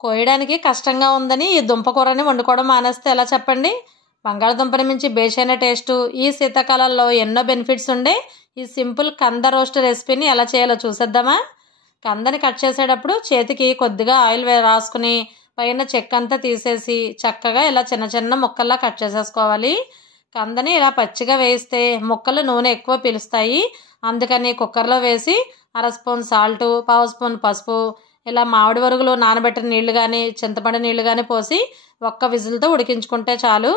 కోయడానికి కష్టంగా ఉందని ఈ దుంప కూరని వండుకోవడం మానేస్తే ఎలా చెప్పండి? బంగాళదుంపని మించి బేషైన టేస్టు, ఈ శీతాకాలంలో ఎన్నో బెనిఫిట్స్ ఉండే ఈ సింపుల్ కంద రోస్ట్ రెసిపీని ఎలా చేయాలో చూసేద్దామా? కందని కట్ చేసేటప్పుడు చేతికి కొద్దిగా ఆయిల్ రాసుకుని పైన చెక్కంతా తీసేసి చక్కగా ఇలా చిన్న చిన్న ముక్కల్లా కట్ చేసేసుకోవాలి. కందని ఇలా పచ్చిగా వేయిస్తే ముక్కలు నూనె ఎక్కువ పీలుస్తాయి. అందుకని కుక్కర్లో వేసి 1/2 స్పూన్ సాల్టు, 1/2 స్పూన్ పసుపు, ఇలా మామిడి వరుగులు నానబెట్టిన నీళ్లు కానీ చింతపండు నీళ్లు కానీ పోసి ఒక్క విజిల్తో ఉడికించుకుంటే చాలు.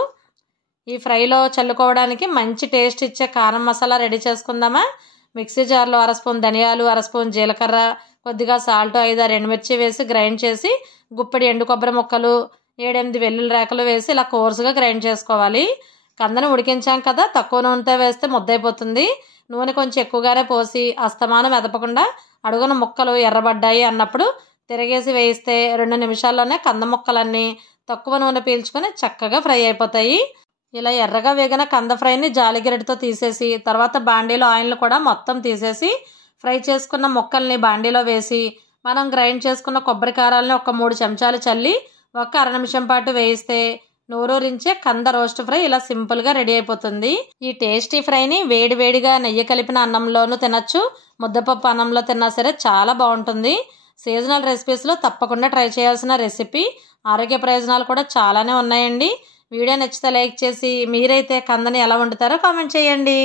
ఈ ఫ్రైలో చల్లుకోవడానికి మంచి టేస్ట్ ఇచ్చే కారం మసాలా రెడీ చేసుకుందామా? మిక్సీ జార్లో 1/2 స్పూన్ ధనియాలు, 1/2 స్పూన్ జీలకర్ర, కొద్దిగా సాల్ట్, 5-6 ఎండుమిర్చి వేసి గ్రైండ్ చేసి గుప్పెడి ఎండు కొబ్బరి ముక్కలు, 7-8 వెల్లుల్లి రేకలు వేసి ఇలా కోర్సుగా గ్రైండ్ చేసుకోవాలి. కందని ఉడికించాం కదా, తక్కువ నూనెతో వేస్తే ముద్దైపోతుంది. నూనె కొంచెం ఎక్కువగానే పోసి అస్తమానం మెదపకుండా అడుగున ముక్కలు ఎర్రబడ్డాయి అన్నప్పుడు తిరగేసి వేయిస్తే 2 నిమిషాల్లోనే కంద ముక్కలన్నీ తక్కువ నూనె పీల్చుకొని చక్కగా ఫ్రై అయిపోతాయి. ఇలా ఎర్రగా వేగిన కంద ఫ్రైని జాలిగరిటతో తీసేసి తర్వాత బాండీలో ఆయిల్ కూడా మొత్తం తీసేసి ఫ్రై చేసుకున్న ముక్కల్ని బాండీలో వేసి మనం గ్రైండ్ చేసుకున్న కొబ్బరి కారాలని ఒక 3 చెంచాలు చల్లి ఒక 1/2 నిమిషం పాటు వేయిస్తే నోరూరించే కంద రోస్ట్ ఫ్రై ఇలా సింపుల్గా రెడీ అయిపోతుంది. ఈ టేస్టీ ఫ్రైని వేడివేడిగా నెయ్యి కలిపిన అన్నంలోనూ తినచ్చు, ముద్దపప్పు అన్నంలో తిన్నా సరే చాలా బాగుంటుంది. సీజనల్ రెసిపీస్లో తప్పకుండా ట్రై చేయాల్సిన రెసిపీ. ఆరోగ్య ప్రయోజనాలు కూడా చాలానే ఉన్నాయండి. వీడియో నచ్చితే లైక్ చేసి మీరైతే కందని ఎలా వండుతారో కామెంట్ చేయండి.